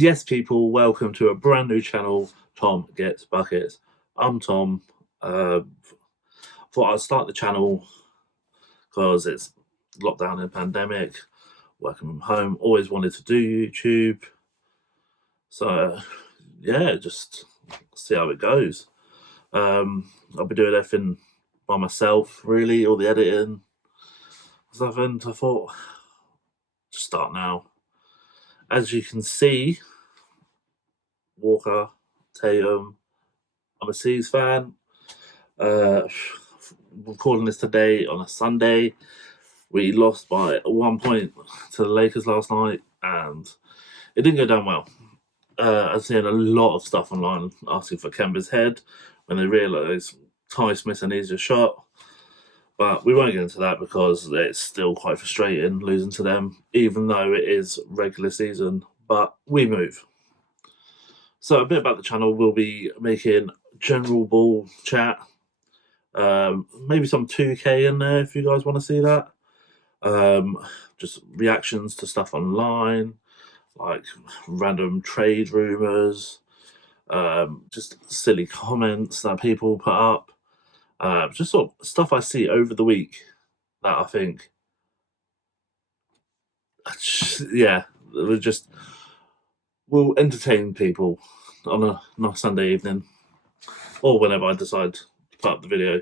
Yes, people, welcome to a brand new channel, Tom Gets Buckets. I'm Tom. Thought I'd start the channel because it's lockdown and pandemic, working from home. Always wanted to do YouTube. So, yeah, just see how it goes. I'll be doing everything by myself, really, all the editing stuff. And I thought, just start now. As you can see, Walker, Tatum, I'm a C's fan. Recording this today on a Sunday. We lost by 1 point to the Lakers last night, and it didn't go down well. I've seen a lot of stuff online asking for Kemba's head when they realise Ty Smith's an easier shot. But we won't get into that because it's still quite frustrating losing to them, even though it is regular season. But we move. So a bit about the channel, we'll be making general ball chat. Maybe some 2K in there if you guys want to see that. Just reactions to stuff online, like random trade rumors, just silly comments that people put up, just sort of stuff I see over the week that I think, yeah, will entertain people on a Sunday evening or whenever I decide to put up the video.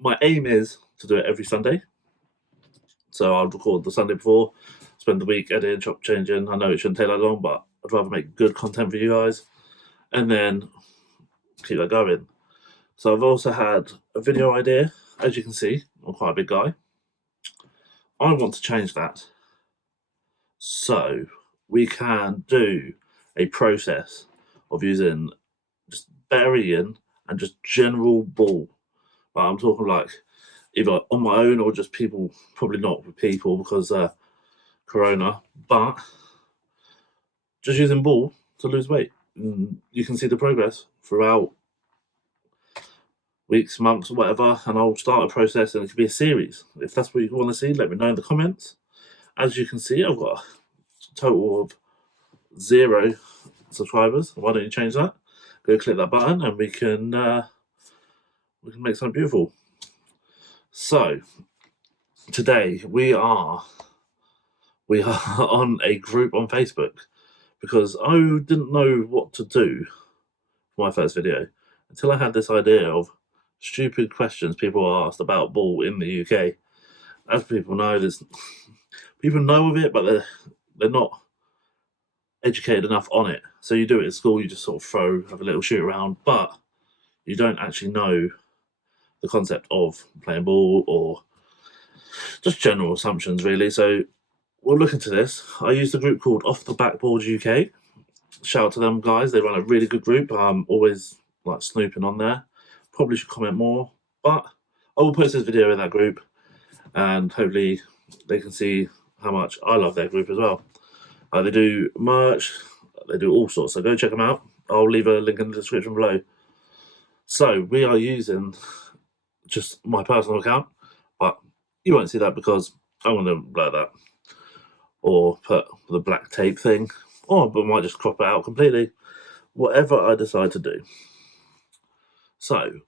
My aim is to do it every Sunday. So I'll record the Sunday before, spend the week editing, chop changing. I know it shouldn't take that long, but I'd rather make good content for you guys and then keep that going. So I've also had a video idea. As you can see, I'm quite a big guy. I want to change that. So we can do a process of using just burying and just general ball. But I'm talking like either on my own or just people, probably not with people because Corona, but just using ball to lose weight. You can see the progress throughout weeks, months, or whatever, and I'll start a process and it could be a series. If that's what you want to see, let me know in the comments. As you can see, I've got a total of 0 subscribers. Why don't you change that? Go click that button and we can make something beautiful. So today we are on a group on Facebook because I didn't know what to do for my first video until I had this idea of stupid questions people are asked about ball in the UK. As people know, people know of it, but they're not educated enough on it. So you do it in school, you just sort of have a little shoot around, but you don't actually know the concept of playing ball or just general assumptions, really. So we'll look into this. I used a group called Off the Backboard UK. Shout out to them guys. They run a really good group. I'm always like snooping on there. Probably should comment more, but I will post this video in that group and hopefully they can see how much I love their group as well. They do merch, they do all sorts, so go check them out. I'll leave a link in the description below. So we are using just my personal account, but you won't see that because I'm going to blur that or put the black tape thing, or I might just crop it out completely. Whatever I decide to do. So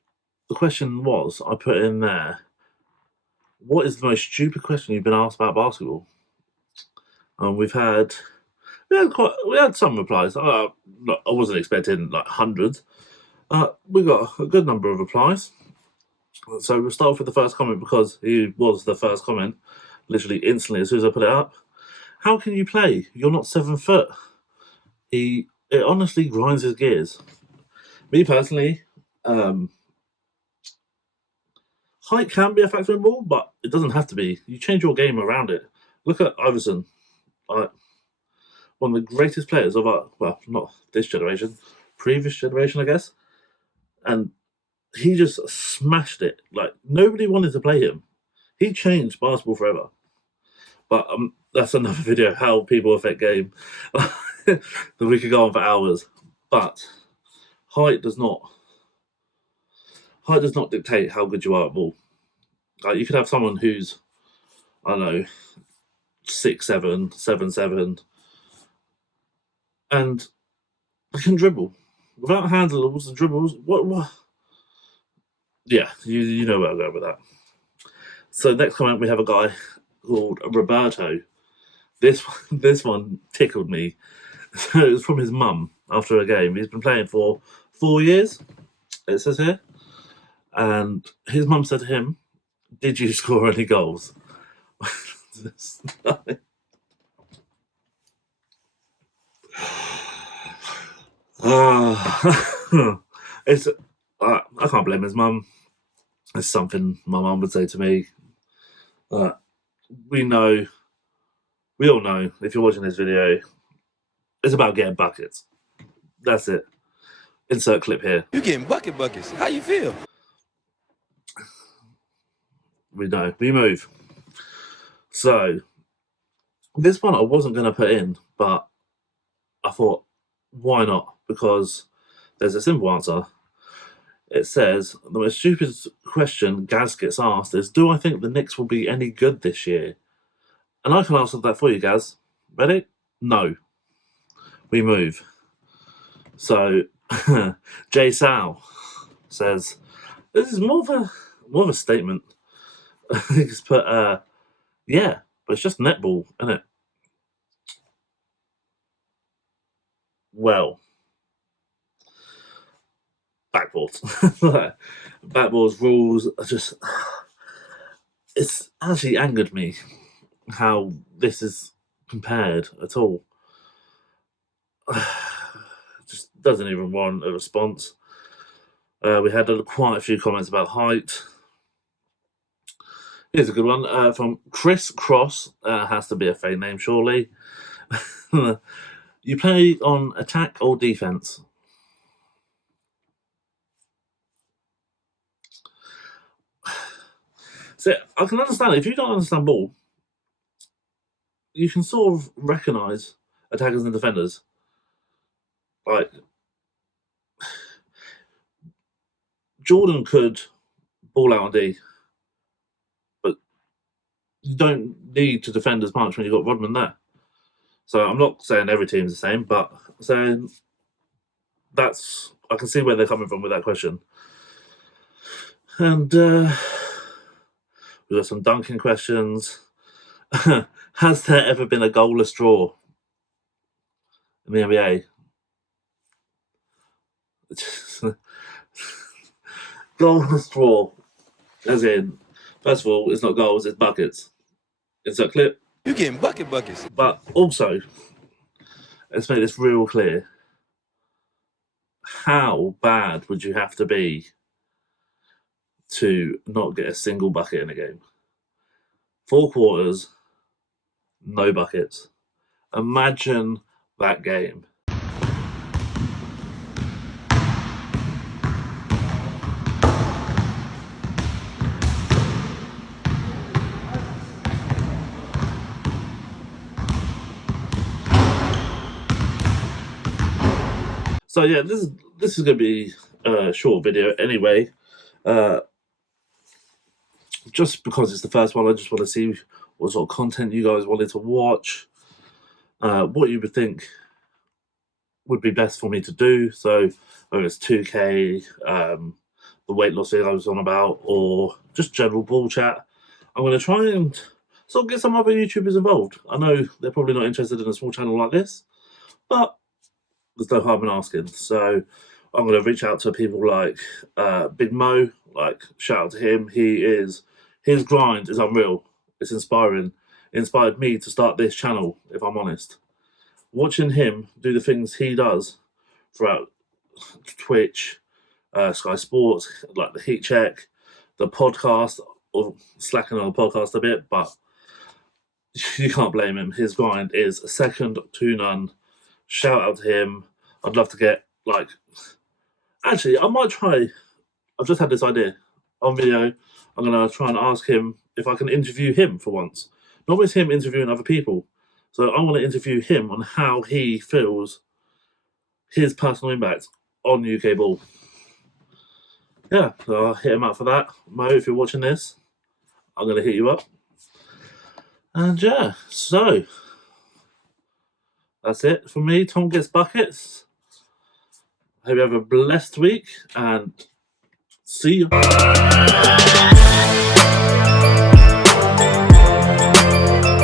the question was, I put in there, what is the most stupid question you've been asked about basketball? And we had some replies. I wasn't expecting like hundreds. We got a good number of replies. So we'll start off with the first comment because he was the first comment, literally instantly as soon as I put it up. How can you play? You're not 7 foot. It honestly grinds his gears. Me personally, height can be a factor in ball, but it doesn't have to be. You change your game around it. Look at Iverson, one of the greatest players of our, well, not this generation, previous generation, I guess. And he just smashed it. Like, nobody wanted to play him. He changed basketball forever. But that's another video, how people affect game. That we could go on for hours. But height does not dictate how good you are at ball. Like, you could have someone who's, I don't know, 6'7", 7'7", and he can dribble without handles and dribbles. What? Yeah, you know where I'm going with that. So next comment, we have a guy called Roberto. This one tickled me. So it was from his mum after a game. He's been playing for 4 years, it says here. And his mum said to him, "Did you score any goals?" It's I can't blame his mum. It's something my mum would say to me. We all know, if you're watching this video, it's about getting buckets. That's it. Insert clip here. You getting buckets. How you feel? We know. We move. So, this one I wasn't going to put in, but I thought, why not? Because there's a simple answer. It says, the most stupid question Gaz gets asked is, do I think the Knicks will be any good this year? And I can answer that for you, Gaz. Ready? No. We move. So, Jay Sal says, this is more of a statement. He's put, yeah, but it's just netball, isn't it? Well, backboards. Backboards rules are just... It's actually angered me how this is compared at all. Just doesn't even warrant a response. We had quite a few comments about height. Here's a good one from Chris Cross. Has to be a fake name, surely. You play on attack or defense? So I can understand it. If you don't understand ball, you can sort of recognise attackers and defenders. Like, Jordan could ball out on D, but you don't need to defend as much when you've got Rodman there. So I'm not saying every team's the same, but saying I can see where they're coming from with that question. And we've got some dunking questions. Has there ever been a goalless draw in the NBA? Goalless draw, as in, first of all, it's not goals, it's buckets. Insert clip. You getting buckets. But also, let's make this real clear. How bad would you have to be to not get a single bucket in a game? 4 quarters, no buckets. Imagine that game. So yeah, this is going to be a short video anyway. Just because it's the first one, I just want to see what sort of content you guys wanted to watch, what you would think would be best for me to do. So whether it's 2K, the weight loss thing I was on about, or just general ball chat, I'm going to try and sort of get some other YouTubers involved. I know they're probably not interested in a small channel like this, but there's no harm in asking. So I'm going to reach out to people like Big Mo. Like, shout out to him. His grind is unreal. It's inspiring. It inspired me to start this channel, if I'm honest. Watching him do the things he does throughout Twitch, Sky Sports, like the Heat Check, the podcast, or slacking on the podcast a bit, but you can't blame him. His grind is second to none. Shout out to him. I'd love to get, like... Actually, I might try... I've just had this idea on video. I'm going to try and ask him if I can interview him for once. Not always him interviewing other people. So I want to interview him on how he feels his personal impact on UK ball. Yeah, so I'll hit him up for that. Mo, if you're watching this, I'm going to hit you up. And yeah, so... that's it for me. Tom Gets Buckets. Hope you have a blessed week and see you.